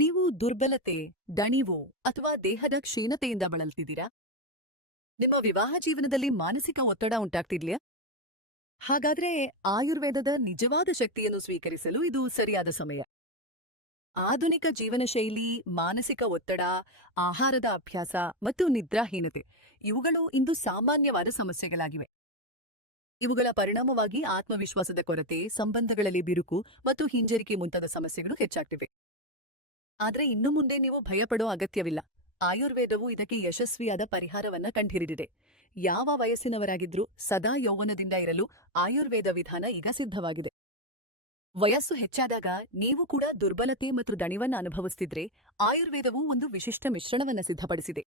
ನೀವು ದುರ್ಬಲತೆ, ದಣಿವು ಅಥವಾ ದೇಹದ ಕ್ಷೀಣತೆಯಿಂದ ಬಳಲ್ತಿದ್ದೀರಾ? ನಿಮ್ಮ ವಿವಾಹ ಜೀವನದಲ್ಲಿ ಮಾನಸಿಕ ಒತ್ತಡ ಉಂಟಾಗ್ತಿದ್ಯಾ? ಹಾಗಾದ್ರೆ ಆಯುರ್ವೇದದ ನಿಜವಾದ ಶಕ್ತಿಯನ್ನು ಸ್ವೀಕರಿಸಲು ಇದು ಸರಿಯಾದ ಸಮಯ. ಆಧುನಿಕ ಜೀವನ ಶೈಲಿ, ಮಾನಸಿಕ ಒತ್ತಡ, ಆಹಾರದ ಅಭ್ಯಾಸ ಮತ್ತು ನಿದ್ರಾಹೀನತೆ ಇವುಗಳು ಇಂದು ಸಾಮಾನ್ಯವಾದ ಸಮಸ್ಯೆಗಳಾಗಿವೆ. ಇವುಗಳ ಪರಿಣಾಮವಾಗಿ ಆತ್ಮವಿಶ್ವಾಸದ ಕೊರತೆ, ಸಂಬಂಧಗಳಲ್ಲಿ ಬಿರುಕು ಮತ್ತು ಹಿಂಜರಿಕೆ ಮುಂತಾದ ಸಮಸ್ಯೆಗಳು ಹೆಚ್ಚಾಗ್ತಿವೆ. ಆದ್ರೆ ಇನ್ನು ಮುಂದೆ ನೀವು ಭಯಪಡೋ ಅಗತ್ಯವಿಲ್ಲ. ಆಯುರ್ವೇದವು ಇದಕ್ಕೆ ಯಶಸ್ವಿಯಾದ ಪರಿಹಾರವನ್ನ ಕಂಡುಹಿಡಿದಿದೆ. ಯಾವ ವಯಸ್ಸಿನವರಾಗಿದ್ರೂ ಸದಾ ಯೌವನದಿಂದ ಇರಲು ಆಯುರ್ವೇದ ವಿಧಾನ ಈಗ ಸಿದ್ಧವಾಗಿದೆ. ವಯಸ್ಸು ಹೆಚ್ಚಾದಾಗ ನೀವು ಕೂಡ ದುರ್ಬಲತೆ ಮತ್ತು ದಣಿವನ್ನ ಅನುಭವಿಸ್ತಿದ್ರೆ ಆಯುರ್ವೇದವು ಒಂದು ವಿಶಿಷ್ಟ ಮಿಶ್ರಣವನ್ನ ಸಿದ್ಧಪಡಿಸಿದೆ.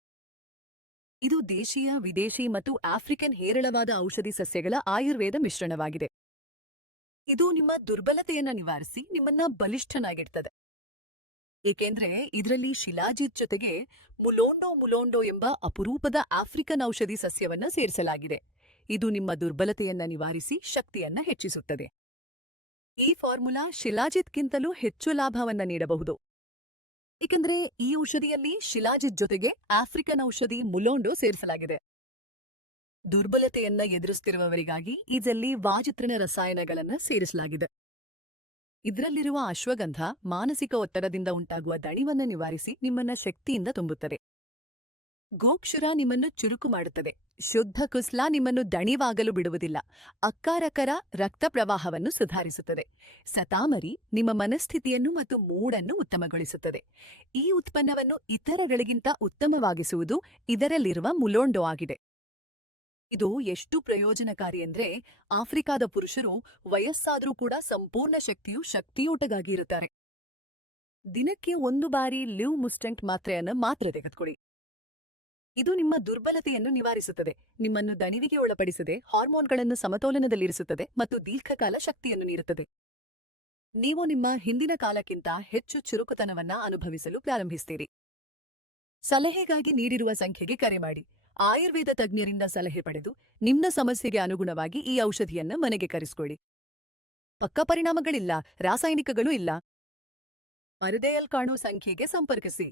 ಇದು ದೇಶೀಯ, ವಿದೇಶಿ ಮತ್ತು ಆಫ್ರಿಕನ್ ಹೇರಳವಾದ ಔಷಧಿ ಸಸ್ಯಗಳ ಆಯುರ್ವೇದ ಮಿಶ್ರಣವಾಗಿದೆ. ಇದು ನಿಮ್ಮ ದುರ್ಬಲತೆಯನ್ನ ನಿವಾರಿಸಿ ನಿಮ್ಮನ್ನ ಬಲಿಷ್ಠನಾಗಿಡ್ತದೆ. ಏಕೆಂದ್ರೆ ಇದರಲ್ಲಿ ಶಿಲಾಜಿತ್ ಜೊತೆಗೆ ಮುಲೋಂಡೋ ಎಂಬ ಅಪರೂಪದ ಆಫ್ರಿಕನ್ ಔಷಧಿ ಸಸ್ಯವನ್ನ ಸೇರಿಸಲಾಗಿದೆ. ಇದು ನಿಮ್ಮ ದುರ್ಬಲತೆಯನ್ನ ನಿವಾರಿಸಿ ಶಕ್ತಿಯನ್ನ ಹೆಚ್ಚಿಸುತ್ತದೆ. ಈ ಫಾರ್ಮುಲಾ ಶಿಲಾಜಿತ್ಗಿಂತಲೂ ಹೆಚ್ಚು ಲಾಭವನ್ನ ನೀಡಬಹುದು. ಏಕೆಂದ್ರೆ ಈ ಔಷಧಿಯಲ್ಲಿ ಶಿಲಾಜಿತ್ ಜೊತೆಗೆ ಆಫ್ರಿಕನ್ ಔಷಧಿ ಮುಲೋಂಡೋ ಸೇರಿಸಲಾಗಿದೆ. ದುರ್ಬಲತೆಯನ್ನ ಎದುರಿಸುತ್ತಿರುವವರಿಗಾಗಿ ಇದರಲ್ಲಿ ವಾಜಿತ್ರನ ರಸಾಯನಗಳನ್ನ ಸೇರಿಸಲಾಗಿದೆ. ಇದರಲ್ಲಿರುವ ಅಶ್ವಗಂಧ ಮಾನಸಿಕ ಒತ್ತಡದಿಂದ ಉಂಟಾಗುವ ದಣಿವನ್ನ ನಿವಾರಿಸಿ ನಿಮ್ಮನ್ನ ಶಕ್ತಿಯಿಂದ ತುಂಬುತ್ತದೆ. ಗೋಕ್ಷುರ ನಿಮ್ಮನ್ನು ಚುರುಕು ಮಾಡುತ್ತದೆ. ಶುದ್ಧ ಕುಸ್ಲಾ ನಿಮ್ಮನ್ನು ದಣಿವಾಗಲು ಬಿಡುವುದಿಲ್ಲ. ಅಕ್ಕಾರಕರ ರಕ್ತ ಪ್ರವಾಹವನ್ನು ಸುಧಾರಿಸುತ್ತದೆ. ಸತಾಮರಿ ನಿಮ್ಮ ಮನಸ್ಥಿತಿಯನ್ನು ಮತ್ತು ಮೂಡನ್ನು ಉತ್ತಮಗೊಳಿಸುತ್ತದೆ. ಈ ಉತ್ಪನ್ನವನ್ನು ಇತರಗಳಿಗಿಂತ ಉತ್ತಮವಾಗಿಸುವುದು ಇದರಲ್ಲಿರುವ ಮುಲೋಂಡೋ ಆಗಿದೆ. ಇದು ಎಷ್ಟು ಪ್ರಯೋಜನಕಾರಿ ಅಂದ್ರೆ ಆಫ್ರಿಕಾದ ಪುರುಷರು ವಯಸ್ಸಾದ್ರೂ ಕೂಡ ಸಂಪೂರ್ಣ ಶಕ್ತಿಯೂಟಗಾಗಿ ಇರುತ್ತಾರೆ. ದಿನಕ್ಕೆ 1 ಬಾರಿ ಲಿವ್ ಮುಸ್ಟೆಂಟ್ ಮಾತ್ರೆಯನ್ನು ಮಾತ್ರ ತೆಗೆದುಕೊಳ್ಳಿ. ಇದು ನಿಮ್ಮ ದುರ್ಬಲತೆಯನ್ನು ನಿವಾರಿಸುತ್ತದೆ, ನಿಮ್ಮನ್ನು ದಣಿವಿಗೆ ಒಳಪಡಿಸದೆ ಹಾರ್ಮೋನ್ಗಳನ್ನು ಸಮತೋಲನದಲ್ಲಿರಿಸುತ್ತದೆ ಮತ್ತು ದೀರ್ಘಕಾಲ ಶಕ್ತಿಯನ್ನು ನೀಡುತ್ತದೆ. ನೀವು ನಿಮ್ಮ ಹಿಂದಿನ ಕಾಲಕ್ಕಿಂತ ಹೆಚ್ಚು ಚುರುಕುತನವನ್ನ ಅನುಭವಿಸಲು ಪ್ರಾರಂಭಿಸ್ತೀರಿ. ಸಲಹೆಗಾಗಿ ನೀಡಿರುವ ಸಂಖ್ಯೆಗೆ ಕರೆ ಮಾಡಿ. ಆಯುರ್ವೇದ ತಜ್ಞರಿಂದ ಸಲಹೆ ಪಡೆದು ನಿಮ್ಮ ಸಮಸ್ಯೆಗೆ ಅನುಗುಣವಾಗಿ ಈ ಔಷಧಿಯನ್ನ ಮನೆಗೆ ಕರೆಸಿಕೊಳ್ಳಿ. ಪಕ್ಕ ಪರಿಣಾಮಗಳಿಲ್ಲ, ರಾಸಾಯನಿಕಗಳೂ ಇಲ್ಲ. ಪರದೆಯಲ್ಲಿ ಕಾಣೋ ಸಂಖ್ಯೆಗೆ ಸಂಪರ್ಕಿಸಿ.